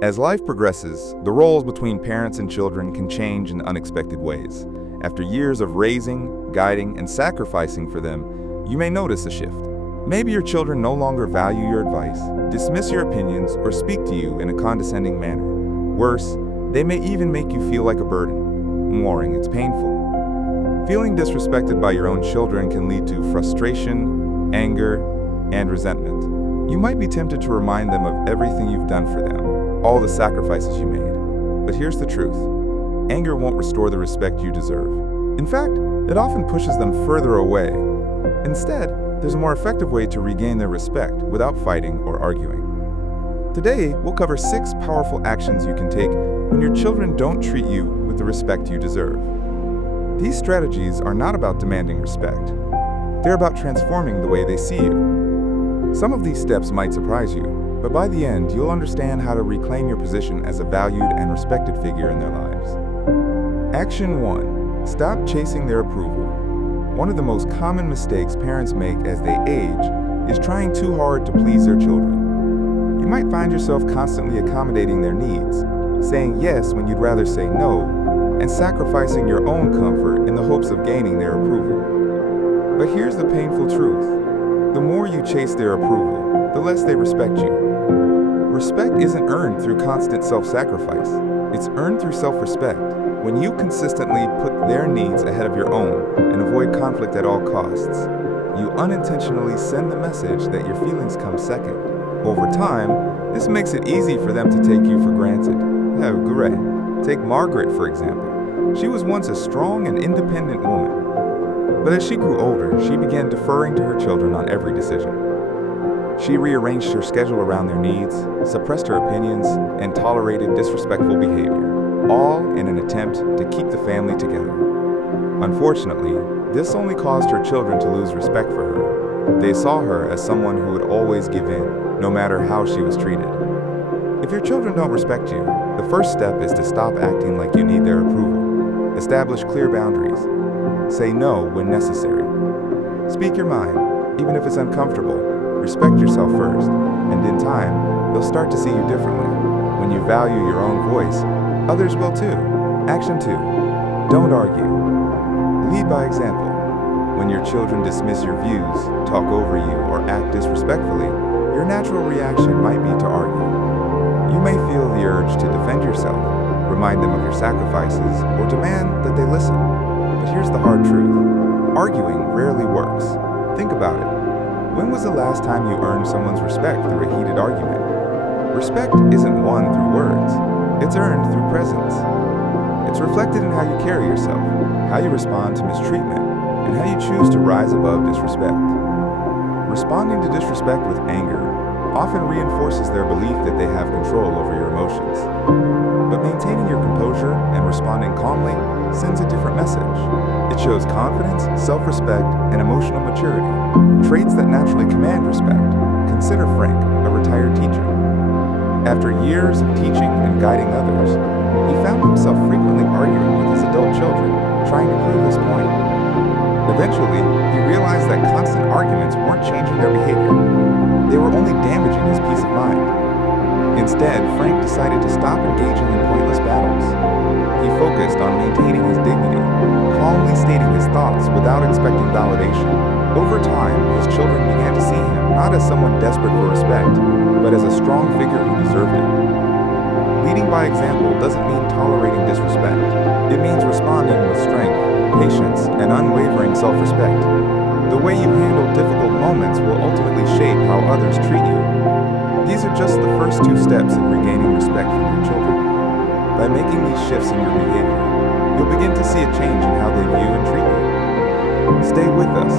As life progresses, the roles between parents and children can change in unexpected ways. After years of raising, guiding, and sacrificing for them, you may notice a shift. Maybe your children no longer value your advice, dismiss your opinions, or speak to you in a condescending manner. Worse, they may even make you feel like a burden. Mooring, it's painful. Feeling disrespected by your own children can lead to frustration, anger, and resentment. You might be tempted to remind them of everything you've done for them, all the sacrifices you made. But here's the truth. Anger won't restore the respect you deserve. In fact, it often pushes them further away. Instead, there's a more effective way to regain their respect without fighting or arguing. Today, we'll cover 6 powerful actions you can take when your children don't treat you with the respect you deserve. These strategies are not about demanding respect. They're about transforming the way they see you. Some of these steps might surprise you, but by the end, you'll understand how to reclaim your position as a valued and respected figure in their lives. Action 1. Stop chasing their approval. One of the most common mistakes parents make as they age is trying too hard to please their children. You might find yourself constantly accommodating their needs, saying yes when you'd rather say no, and sacrificing your own comfort in the hopes of gaining their approval. But here's the painful truth. The more you chase their approval, the less they respect you. Respect isn't earned through constant self-sacrifice. It's earned through self-respect. When you consistently put their needs ahead of your own and avoid conflict at all costs, you unintentionally send the message that your feelings come second. Over time, this makes it easy for them to take you for granted. Oh, great. Take Margaret, for example. She was once a strong and independent woman. But as she grew older, she began deferring to her children on every decision. She rearranged her schedule around their needs, suppressed her opinions, and tolerated disrespectful behavior, all in an attempt to keep the family together. Unfortunately, this only caused her children to lose respect for her. They saw her as someone who would always give in, no matter how she was treated. If your children don't respect you, the first step is to stop acting like you need their approval. Establish clear boundaries. Say no when necessary. Speak your mind, even if it's uncomfortable. Respect yourself first, and in time, they'll start to see you differently. When you value your own voice, others will too. Action 2. Don't argue. Lead by example. When your children dismiss your views, talk over you, or act disrespectfully, your natural reaction might be to argue. You may feel the urge to defend yourself, remind them of your sacrifices, or demand that they listen. But here's the hard truth. Arguing rarely works. Think about it. When was the last time you earned someone's respect through a heated argument? Respect isn't won through words. It's earned through presence. It's reflected in how you carry yourself, how you respond to mistreatment, and how you choose to rise above disrespect. Responding to disrespect with anger often reinforces their belief that they have control over your emotions. But maintaining your composure and responding calmly sends a different message. It shows confidence, self-respect, and emotional maturity, traits that naturally command respect. Consider Frank, a retired teacher. After years of teaching and guiding others, he found himself frequently arguing with his adult children, trying to prove his point. Eventually, he realized that constant arguments weren't changing their behavior. They were only damaging his peace of mind. Instead, Frank decided to stop engaging in pointless battles. He focused on maintaining his dignity, calmly stating his thoughts without expecting validation. Over time, his children began to see him not as someone desperate for respect, but as a strong figure who deserved it. Leading by example doesn't mean tolerating disrespect. It means responding with strength, patience, and unwavering self-respect. The way you handle difficult moments will ultimately shape how others treat you. These are just the first 2 steps in regaining respect from your children. By making these shifts in your behavior, you'll begin to see a change in how they view and treat you. Stay with us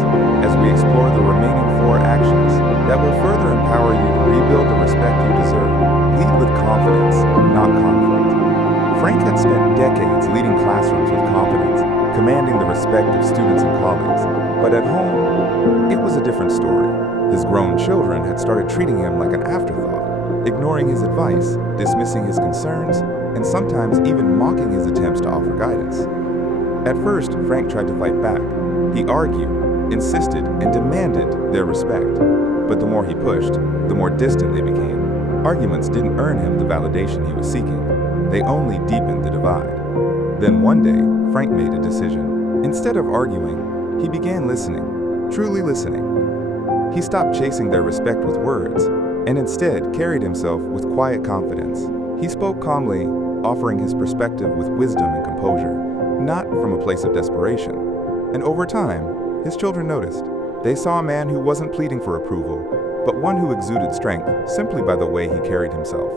as we explore the remaining 4 actions that will further empower you to rebuild the respect you deserve. Lead with confidence, not conflict. Frank had spent decades leading classrooms with confidence, commanding the respect of students and colleagues. But at home, it was a different story. His grown children had started treating him like an afterthought, ignoring his advice, dismissing his concerns, and sometimes even mocking his attempts to offer guidance. At first, Frank tried to fight back. He argued, insisted, and demanded their respect. But the more he pushed, the more distant they became. Arguments didn't earn him the validation he was seeking. They only deepened the divide. Then one day, Frank made a decision. Instead of arguing, he began listening, truly listening. He stopped chasing their respect with words, and instead carried himself with quiet confidence. He spoke calmly, offering his perspective with wisdom and composure, not from a place of desperation. And over time, his children noticed. They saw a man who wasn't pleading for approval, but one who exuded strength simply by the way he carried himself.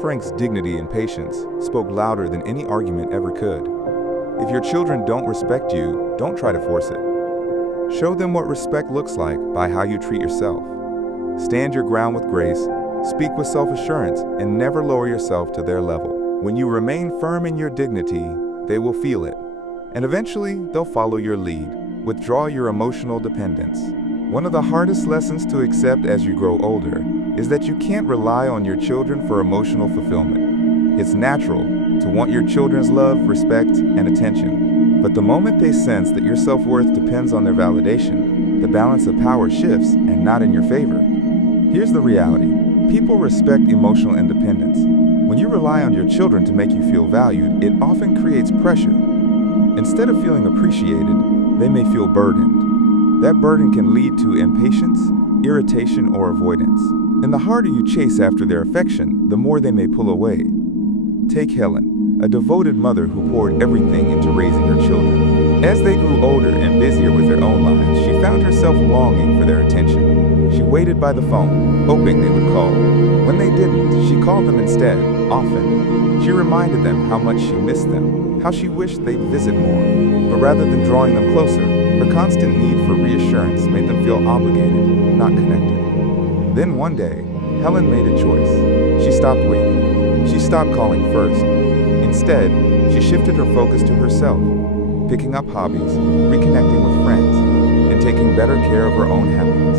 Frank's dignity and patience spoke louder than any argument ever could. If your children don't respect you, don't try to force it. Show them what respect looks like by how you treat yourself. Stand your ground with grace, speak with self-assurance, and never lower yourself to their level. When you remain firm in your dignity, they will feel it, and eventually they'll follow your lead. Withdraw your emotional dependence. One of the hardest lessons to accept as you grow older is that you can't rely on your children for emotional fulfillment. It's natural to want your children's love, respect, and attention. But the moment they sense that your self-worth depends on their validation, the balance of power shifts and not in your favor. Here's the reality. People respect emotional independence. When you rely on your children to make you feel valued, it often creates pressure. Instead of feeling appreciated, they may feel burdened. That burden can lead to impatience, irritation, or avoidance. And the harder you chase after their affection, the more they may pull away. Take Helen, a devoted mother who poured everything into raising her children. As they grew older and busier with their own lives, she found herself longing for their attention. She waited by the phone, hoping they would call. When they didn't, she called them instead, often. She reminded them how much she missed them, how she wished they'd visit more. But rather than drawing them closer, her constant need for reassurance made them feel obligated, not connected. Then one day, Helen made a choice. She stopped waiting. She stopped calling first. Instead, she shifted her focus to herself, picking up hobbies, reconnecting with friends, and taking better care of her own happiness.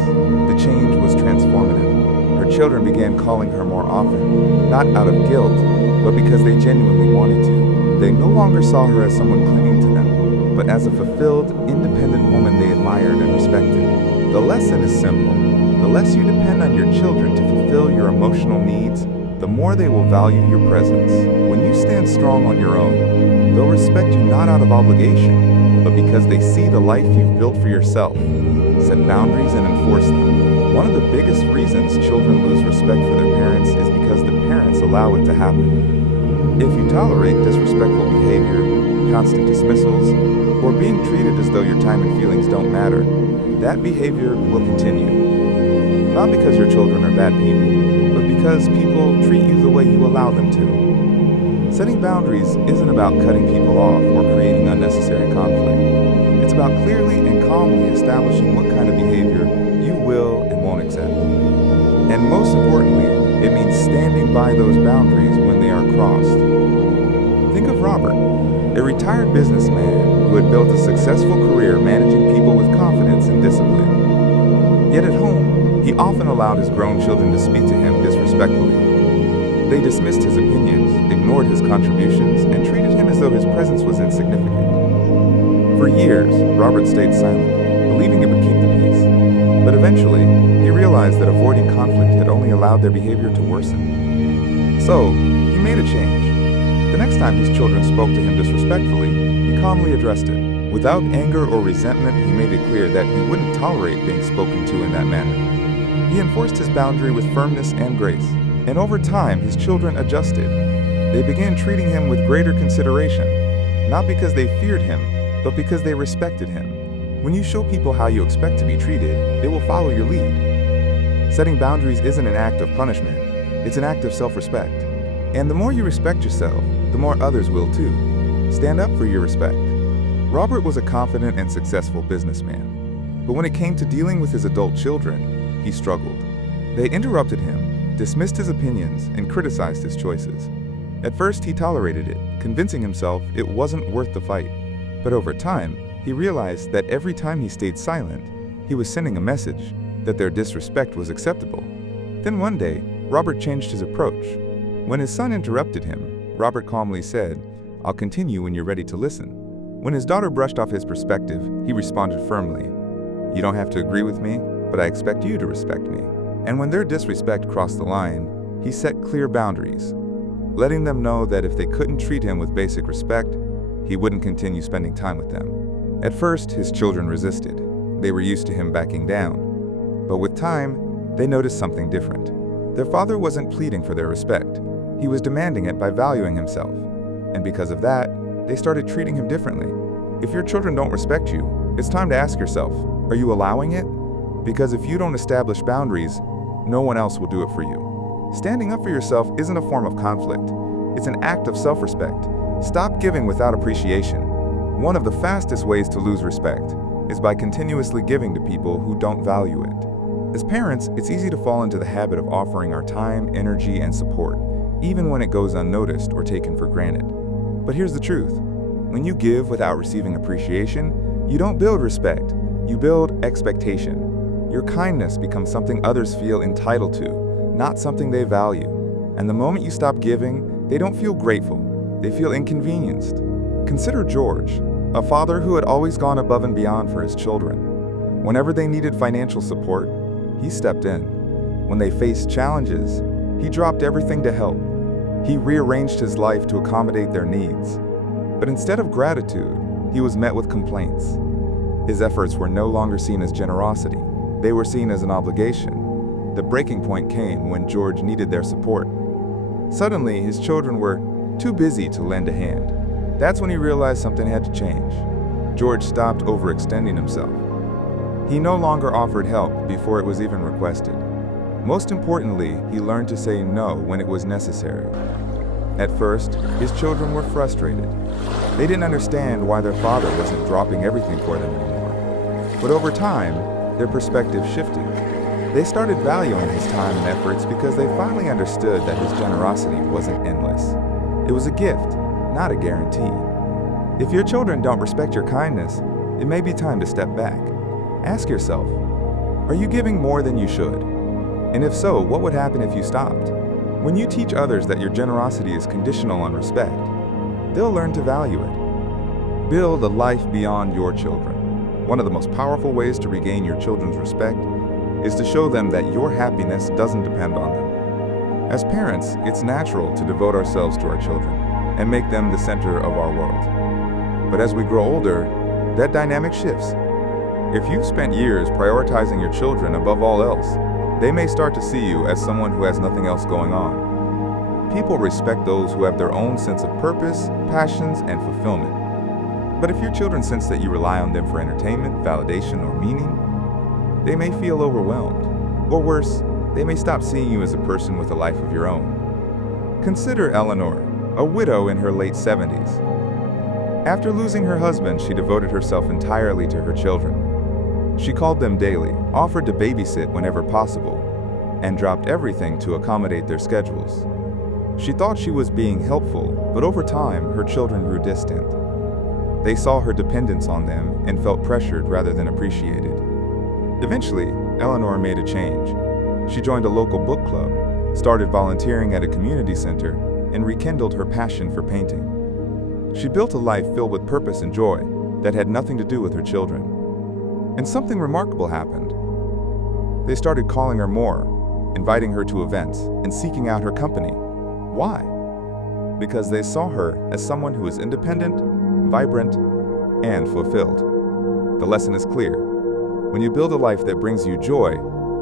The change was transformative. Her children began calling her more often, not out of guilt, but because they genuinely wanted to. They no longer saw her as someone clinging to them, but as a fulfilled, independent woman they admired and respected. The lesson is simple. The less you depend on your children to fulfill your emotional needs, the more they will value your presence. When you stand strong on your own, they'll respect you not out of obligation, but because they see the life you've built for yourself. Set boundaries and enforce them. One of the biggest reasons children lose respect for their parents is because the parents allow it to happen. If you tolerate disrespectful behavior, constant dismissals, or being treated as though your time and feelings don't matter, that behavior will continue. Not because your children are bad people, but because people treat you the way you allow them to. Setting boundaries isn't about cutting people off or creating unnecessary conflict. It's about clearly and calmly establishing what kind of behavior you will and won't accept. And most importantly, it means standing by those boundaries when they are crossed. Think of Robert, a retired businessman who had built a successful career managing people with confidence and discipline. Yet at home, he often allowed his grown children to speak to him disrespectfully. They dismissed his opinions, ignored his contributions, and treated him as though his presence was insignificant. For years, Robert stayed silent, believing it would keep the peace. But eventually, he realized that avoiding conflict had only allowed their behavior to worsen. So, he made a change. The next time his children spoke to him disrespectfully, he calmly addressed it. Without anger or resentment, he made it clear that he wouldn't tolerate being spoken to in that manner. He enforced his boundary with firmness and grace, and over time, his children adjusted. They began treating him with greater consideration, not because they feared him, but because they respected him. When you show people how you expect to be treated, they will follow your lead. Setting boundaries isn't an act of punishment, it's an act of self-respect. And the more you respect yourself, the more others will too. Stand up for your respect. Robert was a confident and successful businessman, but when it came to dealing with his adult children, he struggled. They interrupted him, dismissed his opinions, and criticized his choices. At first, he tolerated it, convincing himself it wasn't worth the fight. But over time, he realized that every time he stayed silent, he was sending a message that their disrespect was acceptable. Then one day, Robert changed his approach. When his son interrupted him, Robert calmly said, "I'll continue when you're ready to listen." When his daughter brushed off his perspective, he responded firmly, "You don't have to agree with me, but I expect you to respect me." And when their disrespect crossed the line, he set clear boundaries, letting them know that if they couldn't treat him with basic respect, he wouldn't continue spending time with them. At first, his children resisted. They were used to him backing down. But with time, they noticed something different. Their father wasn't pleading for their respect. He was demanding it by valuing himself. And because of that, they started treating him differently. If your children don't respect you, it's time to ask yourself, are you allowing it? Because if you don't establish boundaries, no one else will do it for you. Standing up for yourself isn't a form of conflict. It's an act of self-respect. Stop giving without appreciation. One of the fastest ways to lose respect is by continuously giving to people who don't value it. As parents, it's easy to fall into the habit of offering our time, energy, and support, even when it goes unnoticed or taken for granted. But here's the truth. When you give without receiving appreciation, you don't build respect, you build expectation. Your kindness becomes something others feel entitled to, not something they value. And the moment you stop giving, they don't feel grateful, they feel inconvenienced. Consider George, a father who had always gone above and beyond for his children. Whenever they needed financial support, he stepped in. When they faced challenges, he dropped everything to help. He rearranged his life to accommodate their needs. But instead of gratitude, he was met with complaints. His efforts were no longer seen as generosity. They were seen as an obligation. The breaking point came when George needed their support. Suddenly, his children were too busy to lend a hand. That's when he realized something had to change. George stopped overextending himself. He no longer offered help before it was even requested. Most importantly, he learned to say no when it was necessary. At first, his children were frustrated. They didn't understand why their father wasn't dropping everything for them anymore. But over time, their perspective shifted. They started valuing his time and efforts because they finally understood that his generosity wasn't endless. It was a gift, not a guarantee. If your children don't respect your kindness, it may be time to step back. Ask yourself, are you giving more than you should? And if so, what would happen if you stopped? When you teach others that your generosity is conditional on respect, they'll learn to value it. Build a life beyond your children. One of the most powerful ways to regain your children's respect is to show them that your happiness doesn't depend on them. As parents, it's natural to devote ourselves to our children and make them the center of our world. But as we grow older, that dynamic shifts. If you've spent years prioritizing your children above all else, they may start to see you as someone who has nothing else going on. People respect those who have their own sense of purpose, passions, and fulfillment. But if your children sense that you rely on them for entertainment, validation, or meaning, they may feel overwhelmed. Or worse, they may stop seeing you as a person with a life of your own. Consider Eleanor, a widow in her late 70s. After losing her husband, she devoted herself entirely to her children. She called them daily, offered to babysit whenever possible, and dropped everything to accommodate their schedules. She thought she was being helpful, but over time, her children grew distant. They saw her dependence on them and felt pressured rather than appreciated. Eventually, Eleanor made a change. She joined a local book club, started volunteering at a community center, and rekindled her passion for painting. She built a life filled with purpose and joy that had nothing to do with her children. And something remarkable happened. They started calling her more, inviting her to events, and seeking out her company. Why? Because they saw her as someone who is independent, vibrant, and fulfilled. The lesson is clear. When you build a life that brings you joy,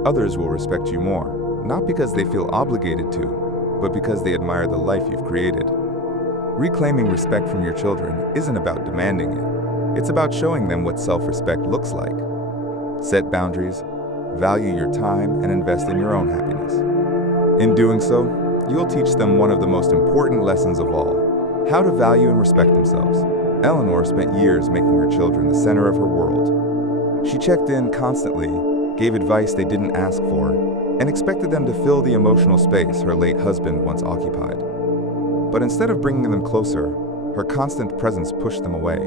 others will respect you more, not because they feel obligated to, but because they admire the life you've created. Reclaiming respect from your children isn't about demanding it. It's about showing them what self-respect looks like. Set boundaries, value your time, and invest in your own happiness. In doing so, you'll teach them one of the most important lessons of all: how to value and respect themselves. Eleanor spent years making her children the center of her world. She checked in constantly, gave advice they didn't ask for, and expected them to fill the emotional space her late husband once occupied. But instead of bringing them closer, her constant presence pushed them away.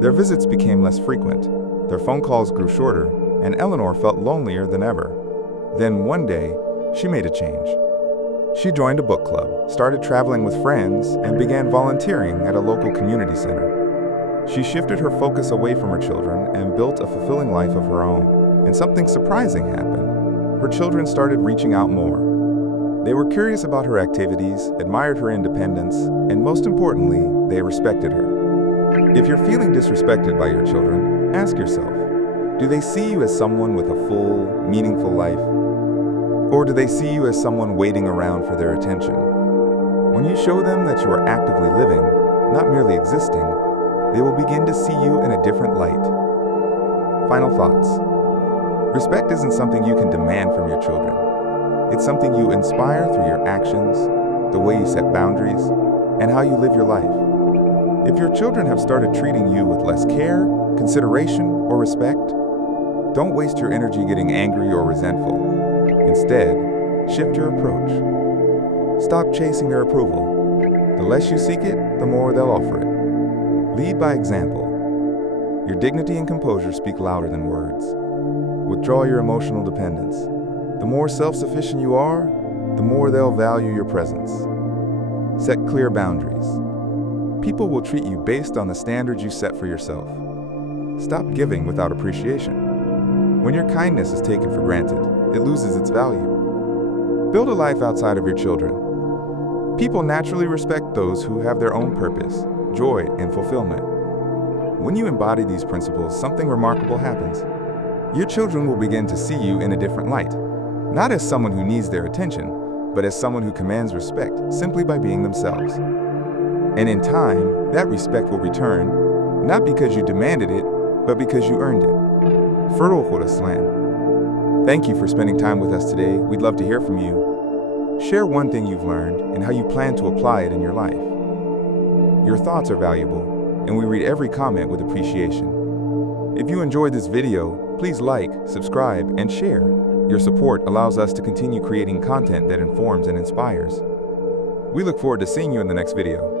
Their visits became less frequent, their phone calls grew shorter, and Eleanor felt lonelier than ever. Then one day, she made a change. She joined a book club, started traveling with friends, and began volunteering at a local community center. She shifted her focus away from her children and built a fulfilling life of her own. And something surprising happened. Her children started reaching out more. They were curious about her activities, admired her independence, and most importantly, they respected her. If you're feeling disrespected by your children, ask yourself, do they see you as someone with a full, meaningful life? Or do they see you as someone waiting around for their attention? When you show them that you are actively living, not merely existing, they will begin to see you in a different light. Final thoughts. Respect isn't something you can demand from your children. It's something you inspire through your actions, the way you set boundaries, and how you live your life. If your children have started treating you with less care, consideration, or respect, don't waste your energy getting angry or resentful. Instead, shift your approach. Stop chasing their approval. The less you seek it, the more they'll offer it. Lead by example. Your dignity and composure speak louder than words. Withdraw your emotional dependence. The more self-sufficient you are, the more they'll value your presence. Set clear boundaries. People will treat you based on the standards you set for yourself. Stop giving without appreciation. When your kindness is taken for granted, it loses its value. Build a life outside of your children. People naturally respect those who have their own purpose, joy, and fulfillment. When you embody these principles, something remarkable happens. Your children will begin to see you in a different light. Not as someone who needs their attention, but as someone who commands respect simply by being themselves. And in time, that respect will return, not because you demanded it, but because you earned it. Fertile Khoraslan. Thank you for spending time with us today. We'd love to hear from you. Share one thing you've learned and how you plan to apply it in your life. Your thoughts are valuable, and we read every comment with appreciation. If you enjoyed this video, please like, subscribe, and share. Your support allows us to continue creating content that informs and inspires. We look forward to seeing you in the next video.